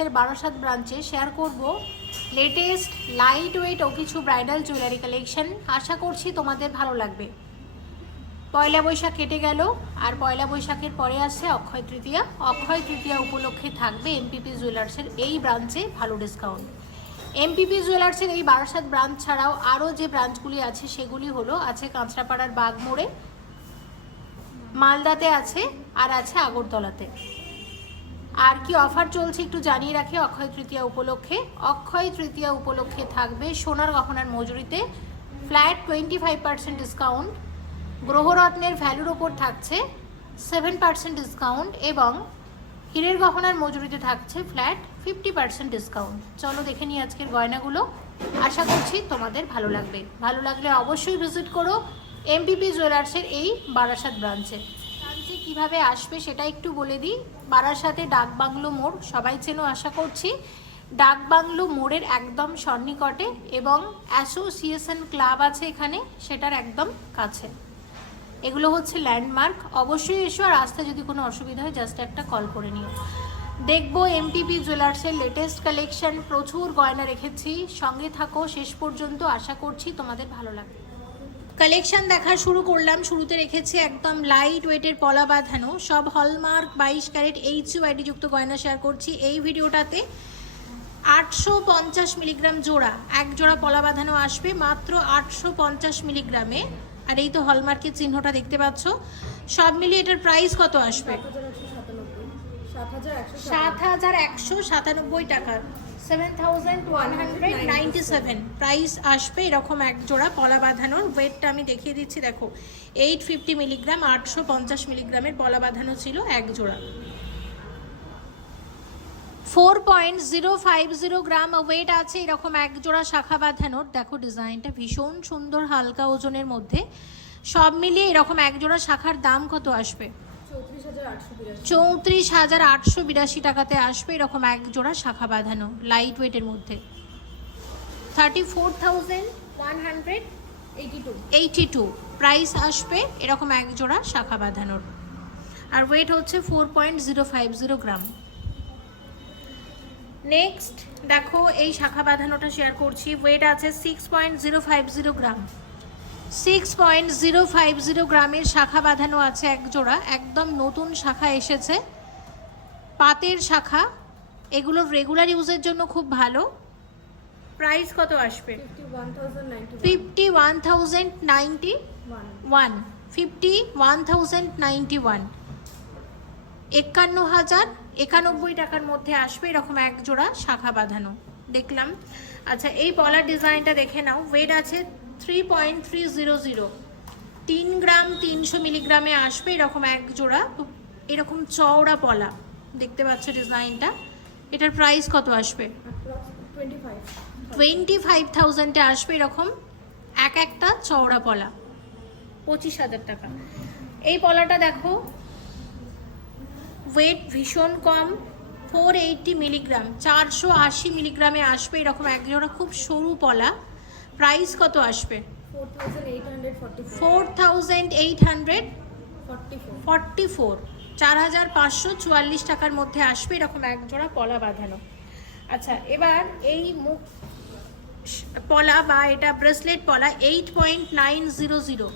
জুয়েলার্সের বারাসাত ব্রাঞ্চে শেয়ার করব latest light weight ও কিছু ব্রাইডাল জুয়েলারি কালেকশন আশা করছি তোমাদের ভালো লাগবে। পয়লা বৈশাখ কেটে গেল, আর পয়লা বৈশাখের পরে আসছে অক্ষয় তৃতীয়া। অক্ষয় তৃতীয়া উপলক্ষে থাকবে এমপিপি জুয়েলার্সের এই ব্রাঞ্চে ভালো ডিসকাউন্ট এমপিপি জুয়েলার্সের এই বারাসাত ব্রাঞ্চ ছাড়াও আরও যে ব্রাঞ্চগুলি আছে, সেগুলি হলো আছে কাঁচরাপাড়ার বাগমোড়ে, মালদাতে আছে, আর আছে আগরতলাতে। আর কি অফার চলছে একটু জানিয়ে রাখি অক্ষয় তৃতীয়া উপলক্ষে। অক্ষয় তৃতীয়া উপলক্ষে থাকবে সোনার গহনার মজুরিতে flat twenty five percent discount গ্রহরত্নের ভ্যালুর ওপর থাকছে সেভেন পার্সেন্ট ডিসকাউন্ট এবং হীরের গহনার মজুরিতে থাকছে ফ্ল্যাট ফিফটি পার্সেন্ট ডিসকাউন্ট চলো দেখে নিই আজকের গয়নাগুলো। আশা করছি তোমাদের ভালো লাগবে। ভালো লাগলে অবশ্যই ভিজিট করো এমপিপি জুয়েলার্সের এই বারাসাত ব্রাঞ্চে ব্রাঞ্চে কীভাবে আসবে সেটা একটু বলে দিই। বারাসাতে ডাকবাংলো মোড়, সবাই চেনো আশা করছি, ডাকবাংলো মোড়ের একদম সন্নিকটে এবং অ্যাসোসিয়েশন ক্লাব আছে এখানে, সেটার একদম কাছে। এগুলো হচ্ছে ল্যান্ডমার্ক। অবশ্যই এসো আর আসতে যদি কোনো অসুবিধা হয়, জাস্ট একটা কল করে নিও। দেখব এমপিপি জুয়েলার্সের লেটেস্ট কালেকশন, প্রচুর গয়না রেখেছি। সঙ্গে থাকো, শেষ পর্যন্ত আশা করছি তোমাদের ভালো লাগবে। কালেকশন দেখা শুরু করলাম। শুরুতে রেখেছে একদম লাইট ওয়েটের পলা বাঁধানো। সব হলমার্ক বাইশ ক্যারেট এইচ আইডি যুক্ত গয়না শেয়ার করছি। এই ভিডিওটাতে আটশো পঞ্চাশ মিলিগ্রাম জোড়া এক জোড়া পলা বাঁধানো আসবে মাত্র আটশো পঞ্চাশ মিলিগ্রামে আর এই তো হলমার্কের চিহ্নটা দেখতে পাচ্ছ। সব মিলিয়ে এটার প্রাইস কত আসবে? সাত হাজার একশো সাতানব্বই টাকা। Seven thousand one hundred ninety seven price আসবে এরকম এক জোড়া পলা বাঁধানোর। ওয়েটটা আমি দেখিয়ে দিচ্ছি, দেখো। এইট ফিফটি মিলিগ্রাম আটশো পঞ্চাশ মিলিগ্রামের পলা বাঁধানো ছিল এক জোড়া। Four point zero five zero gram weight আছে এরকম এক জোড়া শাখা বাঁধানোর। দেখো ডিজাইনটা ভীষণ সুন্দর, হালকা ওজনের মধ্যে। সব মিলিয়ে এরকম এক জোড়া শাখার দাম কত আসবে? চৌত্রিশ হাজার আটশো বিরাশি। টাকাতে আসবে এরকম এক জোড়া শাখা বাঁধানো লাইট ওয়েটের মধ্যে। Thirty four thousand one hundred eighty two price আসবে এরকম এক জোড়া শাখা বাঁধানোর। আর ওয়েট হচ্ছে four point zero five zero gram next দেখো এই শাখা বাঁধানোটা শেয়ার করছি। ওয়েট আছে six point zero five zero gram six point zero five zero গ্রামের শাখা বাঁধানো আছে এক জোড়া একদম নতুন শাখা এসেছে। পাতের শাখা এগুলো রেগুলার ইউজের জন্য খুব ভালো। প্রাইস কত আসবে? Fifty one thousand ninety one fifty one thousand ninety one একান্ন হাজার একানব্বই টাকার মধ্যে আসবে এরকম এক জোড়া শাখা বাঁধানো। দেখলাম। আচ্ছা এই পলার ডিজাইনটা দেখে নাও। ওয়েট আছে three point three zero zero তিন গ্রাম তিনশো মিলিগ্রামে আসবে এরকম এক জোড়া এরকম চওড়া পলা। দেখতে পাচ্ছ ডিজাইনটা। এটার প্রাইস কত আসবে? টোয়েন্টি ফাইভ থাউজেন্ডে আসবে এরকম এক একটা চওড়া পলা। পঁচিশ হাজার টাকা। এই পলাটা দেখো ওয়েট ভীষণ কম ফোর এইটটি মিলিগ্রাম চারশো আশি মিলিগ্রামে আসবে এরকম এক জোড়া খুব সরু পলা। প্রাইস কত আসবে? Four thousand eight hundred forty four. চার হাজার পাঁচশো চুয়াল্লিশ টাকার মধ্যে আসবে এরকম এক জোড়া পলা বাঁধানো। আচ্ছা এবার এই মুখ পলা বা এটা ব্রেসলেট পলা eight point nine zero zero.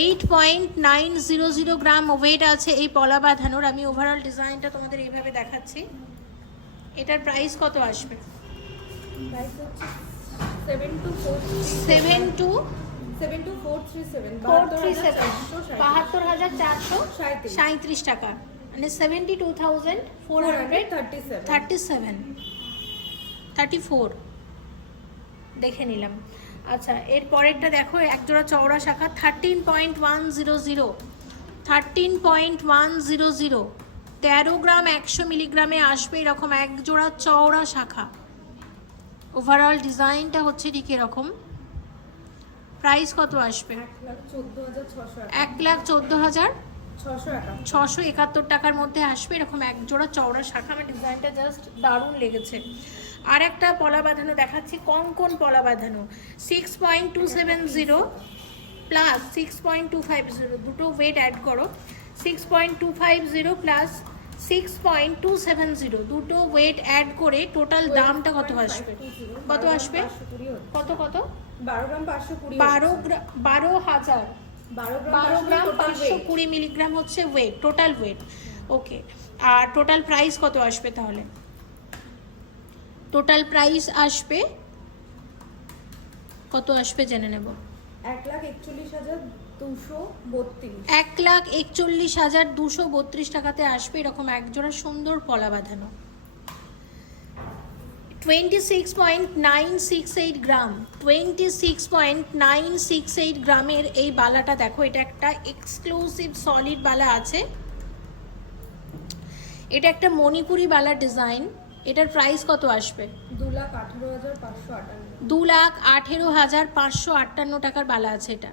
Eight point nine zero zero gram weight আছে এই পলা বাঁধানোর। আমি ওভারঅল ডিজাইনটা তোমাদের এইভাবে দেখাচ্ছি। এটার প্রাইস কত আসবে? সেভেন টু বাহাত্তর হাজার চারশো সাঁত্রিশ টাকা মানে seventy two thousand four hundred thirty seven thirty four দেখে নিলাম আচ্ছা এর পরেরটা দেখো একজোড়া চওড়া শাখা thirteen point one zero zero thirteen point one zero zero তেরো গ্রাম একশো মিলিগ্রামে আসবে এরকম এক জোড়া চওড়া শাখা। ওভারঅল ডিজাইনটা হচ্ছে ঠিক এরকম। প্রাইস কত আসবে? এক লাখ চোদ্দ হাজার। ছশো একাত্তর টাকার মধ্যে আসবে। এরকম এক জোড়া চওড়া শাখা আমার ডিজাইনটা জাস্ট দারুণ লেগেছে। আর একটা পলা বাঁধানো দেখাচ্ছি, কঙ্কন পলা বাঁধানো। Six point two seven zero plus six point two five zero দুটো ওয়েট অ্যাড করো। Six point two five zero plus six point two seven zero দুটো ওয়েট অ্যাড করে টোটাল দামটা কত আসবে? কত আসবে? কত কত? বারো গ্রাম পাঁচশো কুড়ি বারো গ্রাম বারো হাজার। বারো গ্রাম পাঁচশো কুড়ি মিলিগ্রাম হচ্ছে ওয়েট টোটাল ওয়েট ওকে আর টোটাল প্রাইস কত আসবে তাহলে? টোটাল প্রাইস আসবে কত আসবে জেনে নেব। এক লাখ একচল্লিশ হাজার দুশো বত্রিশ। এক লাখ একচল্লিশ হাজার দুশো বত্রিশ টাকাতে আসবে এরকম একজোড়া সুন্দর পলা বাঁধানো। Twenty six point nine six eight gram. Twenty six point nine six eight গ্রামের এই বালাটা দেখো এটা একটা এক্সক্লুসিভ সলিড বালা আছে। এটা একটা মণিপুরি বালার ডিজাইন এটার প্রাইস কত আসবে? দু লাখ আঠেরো হাজার পাঁচশো আটান্ন। দু লাখ আঠেরো হাজার পাঁচশো আটান্ন টাকার বালা আছে এটা।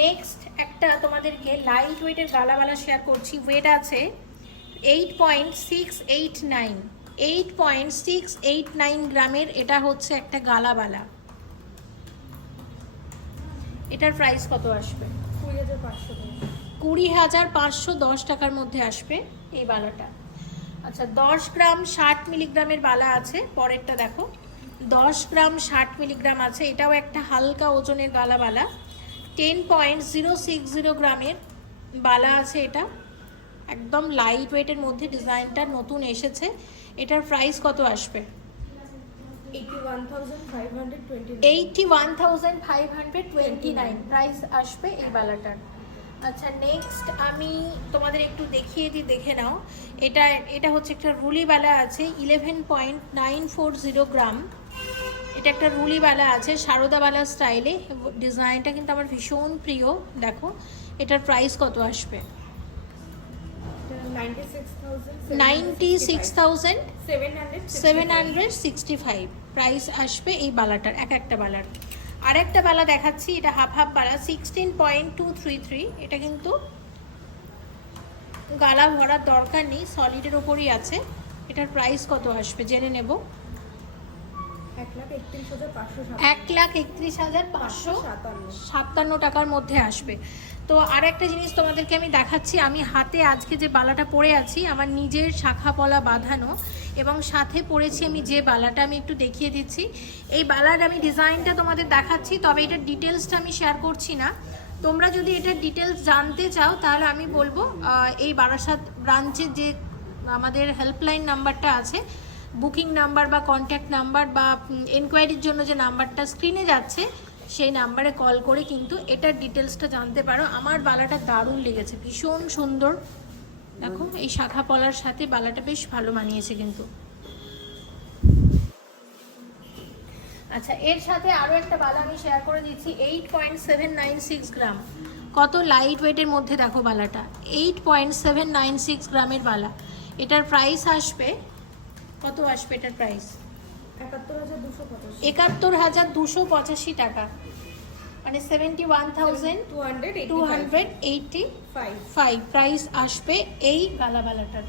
নেক্সট একটা তোমাদেরকে লাইট ওয়েটের গালাবালা শেয়ার করছি। ওয়েট আছে eight point six eight nine eight point six eight nine গ্রামের এটা হচ্ছে একটা গালাবালা এটার প্রাইস কত আসবে? কুড়ি হাজার পাঁচশো কুড়ি হাজার পাঁচশো দশ টাকার মধ্যে আসবে এই বালাটা। আচ্ছা দশ গ্রাম ষাট মিলিগ্রামের বালা আছে, পরেরটা দেখো। দশ গ্রাম ষাট মিলিগ্রাম আছে, এটাও একটা হালকা ওজনের গালা বালা ten point zero six zero গ্রামের বালা আছে এটা। একদম লাইট ওয়েটের মধ্যে ডিজাইনটা নতুন এসেছে। এটার প্রাইস কত আসবে? Eighty one thousand five hundred twenty eighty one thousand five hundred twenty nine price আসবে এই বালাটার। আচ্ছা নেক্সট আমি তোমাদের একটু দেখিয়ে দিই দেখে নাও। এটা এটা হচ্ছে একটা রুলি বালা আছে eleven point nine four zero gram এটা একটা রুলি বালা আছে সারদাবালা স্টাইলে। ডিজাইনটা কিন্তু আমার ভীষণ প্রিয় দেখো। এটার প্রাইস কত আসবে? Ninety six thousand seven hundred sixty five. Price আসবে এই বালাটার এক একটা বালার। আর একটা বালা দেখাচ্ছি এটা হাফ হাফ বালা sixteen point two three three এটা কিন্তু গালা ভরার দরকার নেই সলিডের ওপরই আছে। এটার প্রাইস কত আসবে? জেনে নেব। এক লাখ একত্রিশ হাজার পাঁচশো সাতান্ন। টাকার মধ্যে আসবে। তো আর একটা জিনিস তোমাদেরকে আমি দেখাচ্ছি আমি হাতে আজকে যে বালাটা পরে আছি আমার নিজের শাখা পলা বাঁধানো এবং সাথে পরেছি আমি যে বালাটা আমি একটু দেখিয়ে দিচ্ছি। এই বালার আমি ডিজাইনটা তোমাদের দেখাচ্ছি তবে এটার ডিটেলসটা আমি শেয়ার করছি না। তোমরা যদি এটার ডিটেলস জানতে চাও তাহলে আমি বলব এই বারাসাত ব্রাঞ্চের যে আমাদের হেল্পলাইন নাম্বারটা আছে বুকিং নাম্বার বা কন্ট্যাক্ট নাম্বার বা এনকোয়ারির জন্য যে নাম্বারটা স্ক্রিনে যাচ্ছে, সেই নাম্বারে কল করে কিন্তু এটার ডিটেলসটা জানতে পারো। আমার বালাটা দারুণ লেগেছে, ভীষণ সুন্দর। দেখো, এই শাখা পলার সাথে বালাটা বেশ ভালো মানিয়েছে কিন্তু। আচ্ছা এর সাথে আরও একটা বালা আমি শেয়ার করে দিচ্ছি eight point seven nine six gram কত লাইট ওয়েটের মধ্যে দেখো বালাটা eight point seven nine six গ্রামের বালা। এটার প্রাইস আসবে কত আসবে এটার প্রাইস একাত্তর হাজার দুশো পঁচাশি। একাত্তর হাজার দুশো পঁচাশি টাকা। মানে seventy one thousand two hundred two hundred eighty five five price আসবে এই গালা বালাটার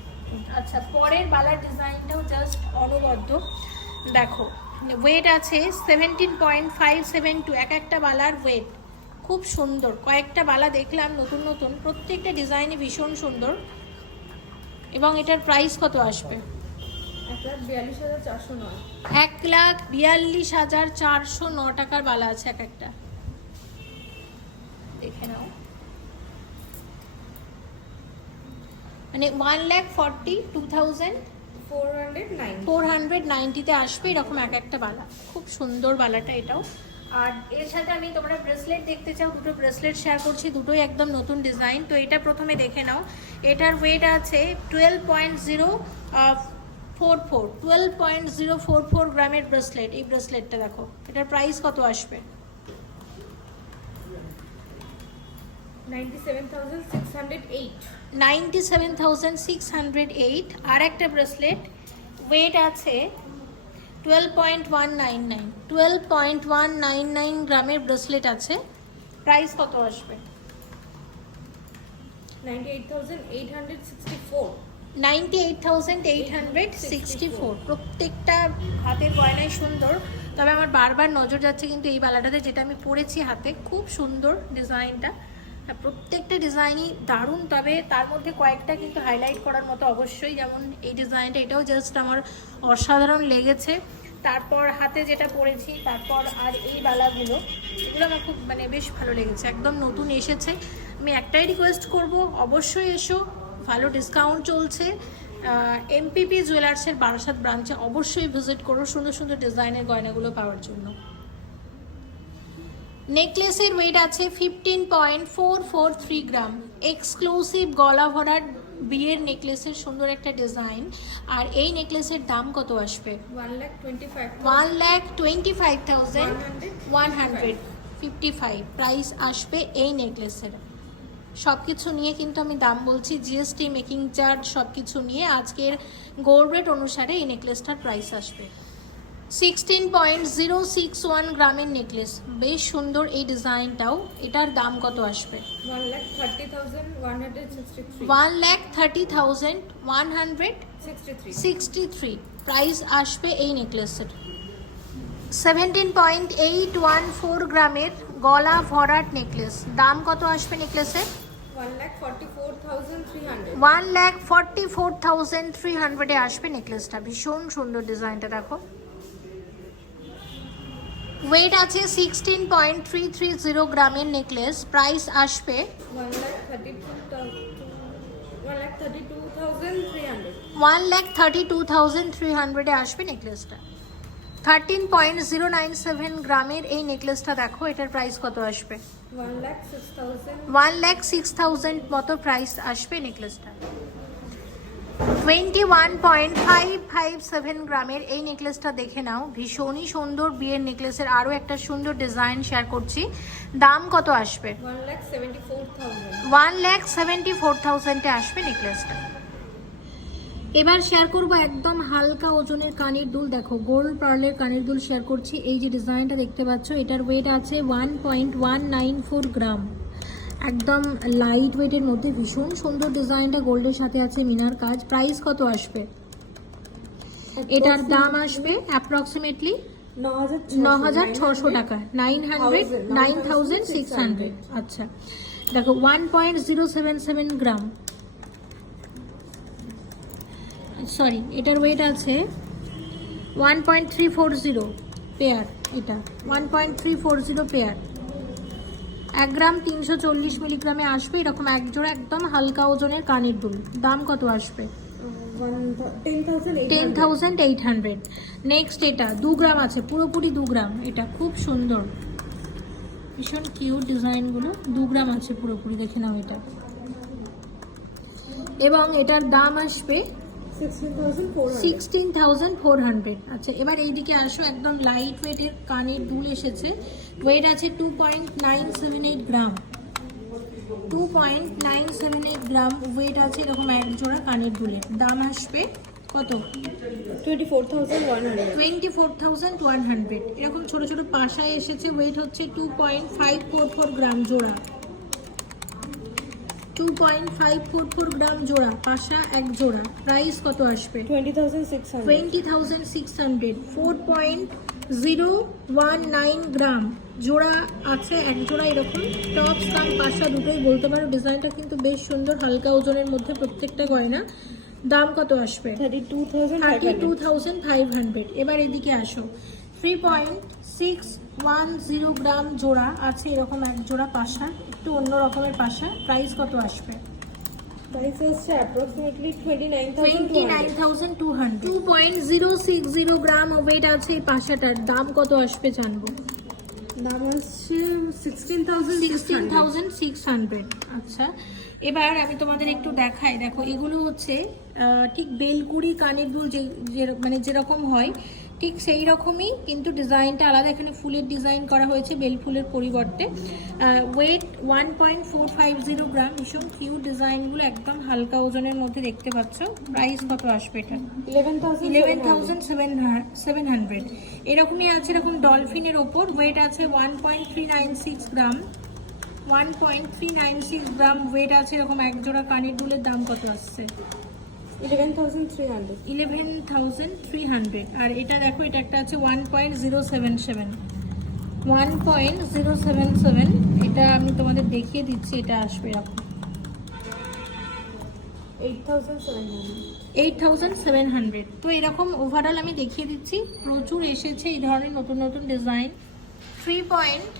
আচ্ছা পরের বালার ডিজাইনটাও জাস্ট অনবদ্য। দেখো ওয়েট আছে seventeen point five seven two এক একটা বালার ওয়েট খুব সুন্দর। কয়েকটা বালা দেখলাম নতুন নতুন। প্রত্যেকটা ডিজাইনই ভীষণ সুন্দর। এবং এটার প্রাইস কত আসবে? এক লাখ বিয়াল্লিশ হাজার চারশো ন টাকার বালা আছে এক একটা। দেখে নাও। মানে one lakh forty two thousand four hundred নাইনটিতে আসবে এরকম এক একটা বালা। খুব সুন্দর বালাটা এটাও। আর এর সাথে আমি তোমরা ব্রেসলেট দেখতে চাও দুটো ব্রেসলেট শেয়ার করছি দুটোই একদম নতুন ডিজাইন তো এটা প্রথমে দেখে নাও। এটার ওয়েট আছে twelve point zero four four twelve point zero four four গ্রামের ব্রেসলেট এই ব্রেসলেটটা দেখো এটার প্রাইস কত আসবে? আর একটা ব্রেসলেট ওয়েট আছে twelve point one nine nine twelve point one nine nine গ্রামের ব্রেসলেট আছে প্রাইস কত আসবে? 98,864 ninety eight thousand eight hundred sixty four. প্রত্যেকটা হাতের গয়নাই সুন্দর। তবে আমার বারবার নজর যাচ্ছে কিন্তু এই বালাটাতে যেটা আমি পরেছি হাতে, খুব সুন্দর ডিজাইনটা। প্রত্যেকটা ডিজাইনই দারুণ, তবে তার মধ্যে কয়েকটা কিন্তু হাইলাইট করার মতো অবশ্যই। যেমন এই ডিজাইনটা, এটাও জাস্ট আমার অসাধারণ লেগেছে। তারপর হাতে যেটা পরেছি, তারপর আর এই বালাগুলো, এগুলো আমার খুব মানে বেশ ভালো লেগেছে। একদম নতুন এসেছে। আমি একটাই রিকোয়েস্ট করব, অবশ্যই এসো। ভালো ডিসকাউন্ট চলছে। এমপিপি জুয়েলার্সের বারাসাত ব্রাঞ্চে অবশ্যই ভিজিট করো সুন্দর সুন্দর ডিজাইনের গয়নাগুলো পাওয়ার জন্য। নেকলেসের ওয়েট আছে fifteen point four four three gram exclusive গলা ভরার বিয়ের নেকলেসের সুন্দর একটা ডিজাইন আর এই নেকলেসের দাম কত আসবে. One lakh twenty five thousand one hundred fifty five price আসবে এই নেকলেসের সব কিছু নিয়ে কিন্তু আমি দাম বলছি জিএসটি মেকিং চার্জ সব কিছু নিয়ে আজকের গোল্ড রেট অনুসারে এই নেকলেসটার প্রাইস আসবে। Sixteen point zero six one গ্রামের নেকলেস বেশ সুন্দর এই ডিজাইনটাও এটার দাম কত আসবে. One lakh thirty thousand one hundred sixty three price আসবে এই নেকলেসের seventeen point eight one four গ্রামের গলা ভরাট নেকলেস। দাম কত আসবে নেকলেসের. One lakh forty four thousand three হান্ড্রেডে। আসবে নেকলেসটা। ভীষণ সুন্দর ডিজাইনটা দেখো। ওয়েট আছে sixteen point three three zero গ্রামের নেকলেস। প্রাইস আসবে. One lakh thirty two thousand three হান্ড্রেডে। আসবে নেকলেসটা। Thirteen point zero nine seven গ্রামের এই নেকলেসটা দেখো এটার প্রাইস কত আসবে. ওয়ান ল্যাক সিক্স থাউজেন্ড মতো প্রাইস আসবে নেকলেসটা twenty one point five five seven গ্রামের এই নেকলেসটা দেখে নাও। ভীষণই সুন্দর বিয়ের নেকলেসের আরও একটা সুন্দর ডিজাইন শেয়ার করছি। দাম কত আসবে. ওয়ান ল্যাক সেভেন্টি ফোর থাউজেন্ডে আসবে নেকলেসটা এবার শেয়ার করব একদম হালকা ওজনের কানের দুল। দেখো গোল্ড পার্লের কানের দুল শেয়ার করছি। এই যে ডিজাইনটা দেখতে পাচ্ছ এটার ওয়েট আছে one point one nine four gram একদম লাইট ওয়েটের মধ্যে ভীষণ সুন্দর ডিজাইনটা গোল্ডের সাথে আছে মিনার কাজ। প্রাইস কত আসবে? এটার দাম আসবে অ্যাপ্রক্সিমেটলি ন হাজার ছশো টাকা nine hundred nine thousand six hundred আচ্ছা। দেখো one point zero seven seven gram sorry, এটার ওয়েট আছে one point three four zero pair এটা one point three four zero pair এক গ্রাম তিনশো চল্লিশ মিলিগ্রামে আসবে, এরকম এক জোড়া একদম হালকা ওজনের কানের দুল। দাম কত আসবে? Ten thousand eight hundred next এটা, দু গ্রাম আছে, পুরোপুরি দু গ্রাম, এটা খুব সুন্দর। ভীষণ কিউট ডিজাইনগুলো, দু গ্রাম আছে পুরোপুরি, দেখে নাও এটা। এবং এটার দাম আসবে সিক্সটিন থাউজেন্ড ফোর হান্ড্রেড আচ্ছা এবার এইদিকে আসো একদম লাইট ওয়েটের কানের দুল এসেছে। ওয়েট আছে two point nine seven eight gram two point nine seven eight gram weight আছে এরকম এক জোড়া কানের দুলের দাম আসবে কত? Twenty-four thousand one hundred. Twenty four thousand one hundred এরকম ছোটো ছোটো পাশায় এসেছে ওয়েট হচ্ছে two point five four four gram জোড়া। Two point five four four gram জোড়া পাশা এক জোড়া। প্রাইস কত আসবে? thousand six hundred. Twenty thousand six hundred four point zero one nine gram জোড়া আছে এক জোড়া এরকম। টপস কাম পাশা দুটোই বলতে পারো। ডিজাইনটা কিন্তু বেশ সুন্দর হালকা ওজনের মধ্যে প্রত্যেকটা গয়না। দাম কত আসবে? Thirty two. Thousand five hundred এবার এদিকে আসো। Three point six one zero gram জোড়া আছে এরকম এক জোড়া পাশা। একটু অন্য রকমের পাশা প্রাইস কত আসবে? Price হচ্ছে approximately twenty-nine twenty nine thousand two hundred two point zero six zero gram weight আছে এই পাশাটার দাম কত আসবে জানব? দাম হচ্ছে sixteen thousand sixteen thousand six hundred আচ্ছা এবার আমি তোমাদের একটু দেখাই। দেখো এগুলো হচ্ছে ঠিক বেলকুড়ি কানের দুল যে- মানে যেরকম হয় ঠিক সেই রকমই, কিন্তু ডিজাইনটা আলাদা। এখানে ফুলের ডিজাইন করা হয়েছে বেল ফুলের পরিবর্তে। Weight one point four five zero gram. ভীষণ কিউট ডিজাইনগুলো একদম হালকা ওজনের মধ্যে দেখতে পাচ্ছ। প্রাইস কত আসবে এটা? Eleven thousand seven seven hundred এরকমই আছে, এরকম ডলফিনের ওপর। ওয়েট আছে one point three nine six gram. One point three nine six gram weight আছে, এরকম এক জোড়া কানের দুলের দাম কত আসছে? Eleven thousand three hundred. আর এটা দেখো, এটা একটা আছে one point zero seven seven. One point zero seven seven, এটা আমি তোমাদের দেখিয়ে দিচ্ছি, এটা আসবে এরকম। Eight thousand seven hundred. তো এরকম ওভারঅল আমি দেখিয়ে দিচ্ছি, প্রচুর এসেছে এই ধরনের নতুন নতুন design three point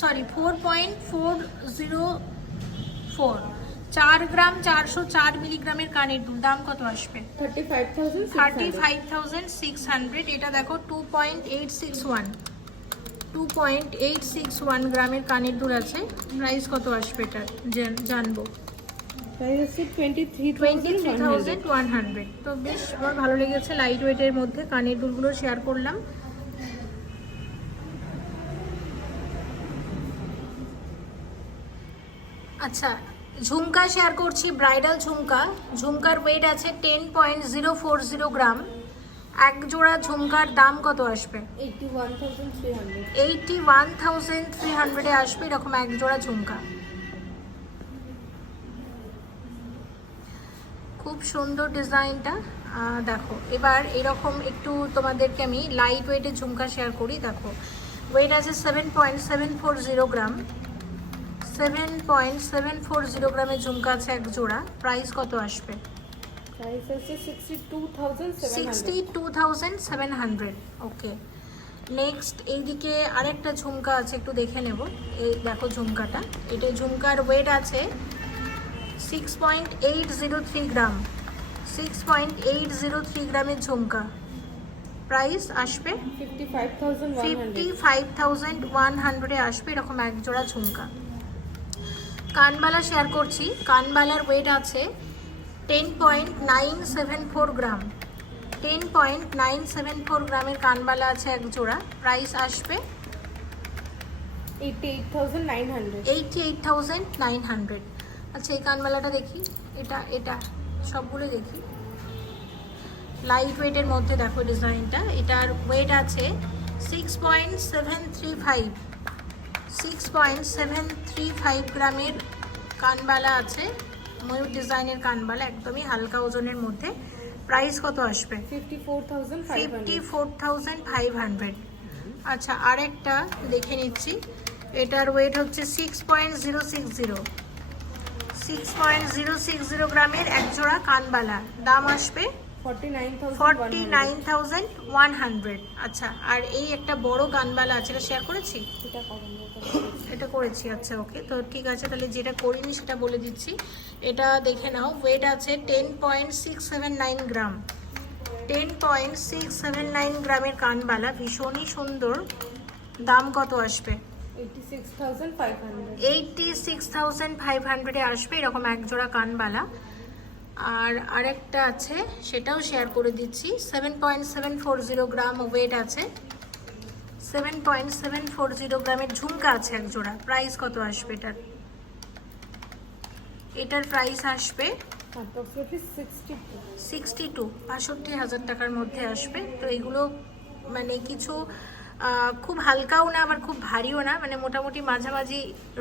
sorry four point four zero four চার গ্রাম চারশো চার মিলিগ্রামের কানের দুল। দাম কত আসবে? Thirty five thousand six hundred এটা দেখো two point eight six one two point eight six one গ্রামের কানের দুল আছে। প্রাইস কত আসবে এটা জানব। তো বেশ আমার ভালো লেগেছে লাইট ওয়েটের মধ্যে কানের দুলগুলো শেয়ার করলাম। আচ্ছা ঝুমকা শেয়ার করছি ব্রাইডাল ঝুমকা। ঝুমকার ওয়েট আছে ten point zero four zero gram এক জোড়া ঝুমকার দাম কত আসবে? Eighty one thousand three hundred আসবে এরকম এক জোড়া ঝুমকা। খুব সুন্দর ডিজাইনটা। দেখো, এবার এরকম একটু তোমাদেরকে আমি লাইট ওয়েটের ঝুমকা শেয়ার করি, দেখো। ওয়েট আছে seven point seven four zero gram seven point seven four zero গ্রামের ঝুমকা আছে এক জোড়া। প্রাইস কত আসবে? প্রাইস হচ্ছে sixty two thousand seven hundred okay next এইদিকে আরেকটা ঝুমকা আছে একটু দেখে নেব। এই দেখো ঝুমকাটা। এটা ঝুমকার ওয়েট আছে six point eight zero three gram. Six point eight zero three গ্রামের ঝুমকা। প্রাইস আসবে ফিফটি ফাইভ থাউজেন্ড ওয়ান হান্ড্রেডে আসবে এরকম এক জোড়া ঝুমকা। কানবালা শেয়ার করছি। কানবালার ওয়েট আছে ten point nine seven four gram ten point nine seven four গ্রামের কানবালা আছে এক জোড়া। প্রাইস আসবে eighty eight thousand nine hundred eighty eight thousand nine hundred আচ্ছা এই কানবালাটা দেখি। এটা এটা সবগুলো দেখি। লাইট ওয়েটের মধ্যে দেখো ডিজাইনটা এটার ওয়েট আছে six point seven three five six point seven three five গ্রামের কানবালা আছে। ময়ূর ডিজাইনের কানবালা একদমই হালকা ওজনের মধ্যে। প্রাইস কত আসবে? Fifty four thousand five hundred আচ্ছা আরেকটা দেখে নিচ্ছি। এটার ওয়েট হচ্ছে six point zero six zero six point zero six zero গ্রামের এক জোড়া কানবালা। দাম আসবে forty nine thousand one hundred আচ্ছা আর এই একটা বড় কানবালা আছে এটা শেয়ার করেছি? এটা এটা করেছি আচ্ছা ওকে তো ঠিক আছে তাহলে যেটা করিনি সেটা বলে দিচ্ছি। এটা দেখে নাও ওয়েট আছে ten point six seven nine gram ten point six seven nine গ্রামের কানবালা ভীষণই সুন্দর। দাম কত আসবে? Eighty six thousand five hundred eighty six thousand five হান্ড্রেডে আসবে এরকম এক জোড়া কানবালা। আর আরেকটা আছে সেটাও শেয়ার করে দিচ্ছি। Seven point seven four zero gram weight আছে। Seven point seven four zero গ্রামের ঝুমকা আছে এক জোড়া। প্রাইস কত আসবে এটার? এটার প্রাইস আসবে সিক্সটি টু বাষট্টি হাজার টাকার মধ্যে আসবে। তো এগুলো মানে কিছু খুব হালকাও না, আবার খুব ভারীও না। মানে মোটামুটি মাঝামাঝি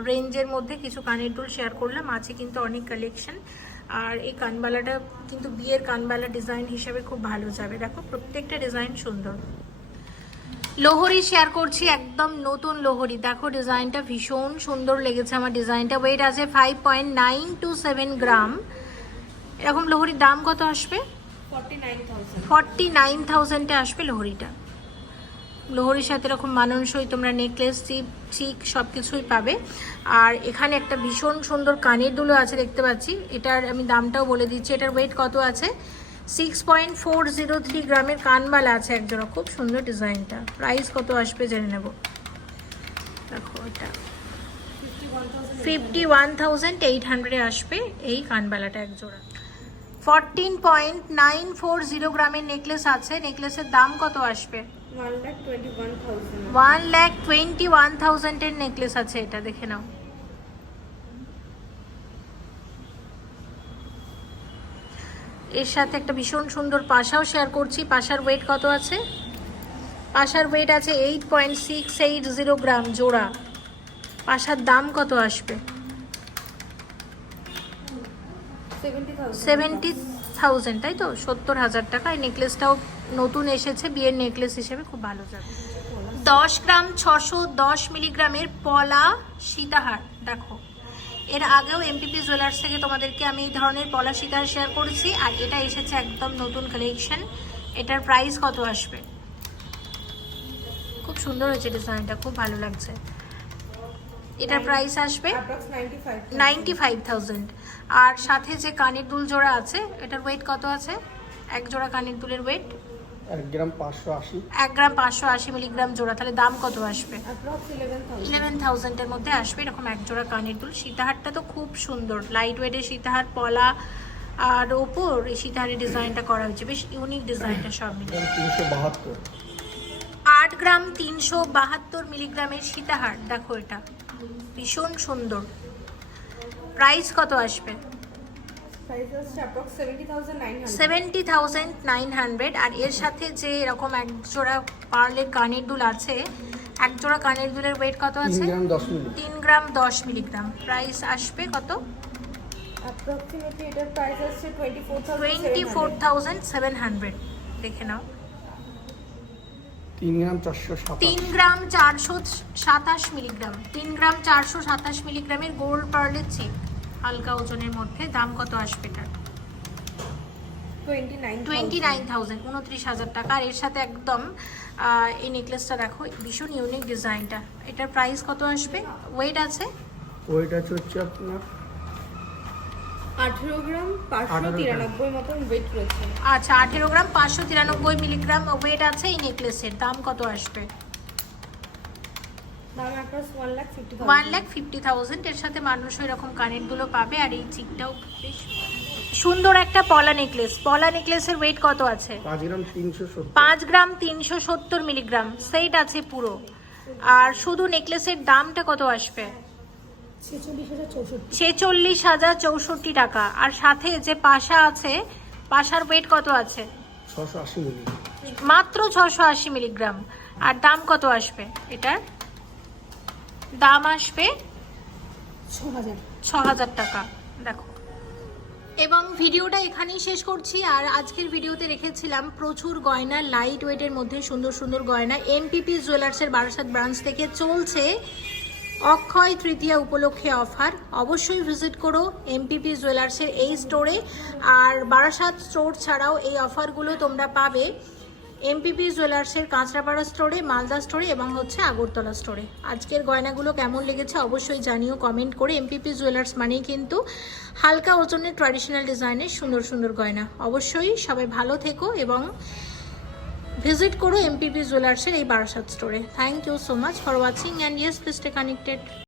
রেঞ্জের মধ্যে কিছু কানের দুল শেয়ার করলাম। আছে কিন্তু অনেক কালেকশন আর এই কানবালাটা কিন্তু বিয়ের কানবালা ডিজাইন হিসেবে খুব ভালো যাবে। দেখো, প্রত্যেকটা ডিজাইন সুন্দর। লোহরি শেয়ার করছি একদম নতুন লোহরি। দেখো ডিজাইনটা ভীষণ সুন্দর লেগেছে আমার ডিজাইনটা। ওয়েট আছে five point nine two seven gram এরকম লোহরির দাম কত আসবে? ফর্টি নাইন থাউজেন্ড আসবে লোহরিটা। লোহরির সাথে এরকম মানানসই তোমরা নেকলেস চিপ চিক সব কিছুই পাবে। আর এখানে একটা ভীষণ সুন্দর কানের দুলো আছে দেখতে পাচ্ছি। এটার আমি দামটাও বলে দিচ্ছি। এটার ওয়েট কত আছে? Six point four zero three গ্রামের কানবালা আছে একজোড়া খুব সুন্দর ডিজাইনটা। প্রাইস কত আসবে জেনে নেব। দেখো এটা। ফিফটি ওয়ান থাউজেন্ড এইট হান্ড্রেডে আসবে এই কানবালাটা এক জোড়া। Fourteen point nine four zero গ্রামের নেকলেস আছে। নেকলেসের দাম কত আসবে? One lakh twenty one thousand. One lakh twenty one থাউজেন্ডের necklace আছে। এটা দেখে নাও। এর সাথে একটা ভীষণ সুন্দর পাশাও শেয়ার করছি। পাশার ওয়েট কত আছে? পাশার ওয়েট আছে eight point six eight zero gram জোড়া। পাশার দাম কত আসবে? সেভেন্টি থাউজেন্ড তাই তো? সত্তর হাজার টাকা। এই নেকলেসটাও নতুন এসেছে বিয়ের নেকলেস হিসেবে খুব ভালো যাবে। দশ গ্রাম ছশো দশ মিলিগ্রামের পলা সীতাহার। দেখো এর আগেও এমপিপি জুয়েলার্স থেকে তোমাদেরকে আমি এই ধরনের পলা সীতাহার শেয়ার করেছি আর এটা এসেছে একদম নতুন কালেকশন এটার প্রাইস কত আসবে? খুব সুন্দর হয়েছে ডিজাইনটা খুব ভালো লাগছে। এটার প্রাইস আসবে নাইনটি ফাইভ থাউজেন্ড আর সাথে যে কানের দুল জোড়া আছে এটার ওয়েট কত আছে? এক জোড়া কানের দুলের ওয়েট এক গ্রাম পাঁচশো আশি। এক গ্রাম পাঁচশো আশি মিলিগ্রাম জোড়া তাহলে দাম কত আসবে? ইলেভেন থাউজেন্ড ইলেভেন থাউজেন্ডের মধ্যে আসবে এরকম এক জোড়া কানের দুল। সীতাহারটা তো খুব সুন্দর। লাইট ওয়েটের সীতাহার পলা আর ওপর এই সীতাহারের ডিজাইনটা করা হয়েছে। বেশ ইউনিক ডিজাইনটা সব মিলে তিনশো বাহাত্তর। আট গ্রাম তিনশো বাহাত্তর মিলিগ্রামের সীতাহার দেখো এটা। ভীষণ সুন্দর। প্রাইস কত আসবে? সেভেন্টি থাউজেন্ড নাইন হান্ড্রেড আর এর সাথে যে এরকম এক জোড়া পার্লের কানের দুল আছে এক জোড়া কানের দুলের ওয়েট কত আছে? তিন গ্রাম দশ মিলিগ্রাম। প্রাইস আসবে কত? Twenty four thousand seven hundred দেখে নাও। তিন গ্রাম চারশো সাতাশ। তিন গ্রাম চারশো সাতাশ মিলিগ্রাম। তিন গ্রাম চারশো সাতাশ মিলিগ্রামের গোল্ড পার্লের চিপ হালকা ওজনের মধ্যে দাম কত আসবে এটার? Twenty nine twenty nine thousand উনত্রিশ হাজার টাকা। আর এর সাথে একদম এই নেকলেসটা দেখো ভীষণ ইউনিক ডিজাইনটা। এটার প্রাইস কত আসবে? ওয়েট আছে? ওইটা হচ্ছে আপনার আঠেরো গ্রাম পাঁচশো তিরানব্বই মতন ওয়েট রয়েছে। আচ্ছা আঠেরো গ্রাম পাঁচশো তিরানব্বই মিলিগ্রাম ওয়েট আছে এই নেকলেসের দাম কত আসবে? ওয়ান লাখ ফিফটি থাউজেন্ড এর সাথে মানুষ এরকম কানেরগুলো পাবে আর এই চিকটাও বেশ সুন্দর একটা পলা নেকলেস পলা নেকলেসের ওয়েট কত আছে? পাঁচ গ্রাম তিনশো সত্তর। মিলিগ্রাম সেট আছে পুরো। আর শুধু নেকলেসের দামটা কত আসবে? ছেচল্লিশ হাজার চৌষট্টি। টাকা। আর সাথে যে পাশা আছে পাশার ওয়েট কত আছে? ছশো আশি মাত্র ছশো আশি মিলিগ্রাম আর দাম কত আসবে? এটার? দাম আসবে ছ হাজার টাকা। দেখো। এবং ভিডিওটা এখানেই শেষ করছি। আর আজকের ভিডিওতে রেখেছিলাম প্রচুর গয়না লাইট ওয়েটের মধ্যে সুন্দর সুন্দর গয়না। এমপিপি জুয়েলার্সের বারাসাত ব্রাঞ্চ থেকে চলছে অক্ষয় তৃতীয়া উপলক্ষে অফার অবশ্যই ভিজিট করো এমপিপি জুয়েলার্সের এই স্টোরে আর বারাসাত স্টোর ছাড়াও এই অফারগুলো তোমরা পাবে। এমপিপি জুয়েলার্সের কাঁচরাপাড়া স্টোরে মালদা স্টোরে এবং হচ্ছে আগরতলা স্টোরে আজকের গয়নাগুলো কেমন লেগেছে অবশ্যই জানিও কমেন্ট করে এমপিপি জুয়েলার্স মানেই কিন্তু হালকা ওজনের ট্র্যাডিশনাল ডিজাইনের সুন্দর সুন্দর গয়না। অবশ্যই সবাই ভালো থেকো এবং ভিজিট করো এমপিপি জুয়েলার্সের এই বারাসাত স্টোরে thank you so much for watching and yes please stay connected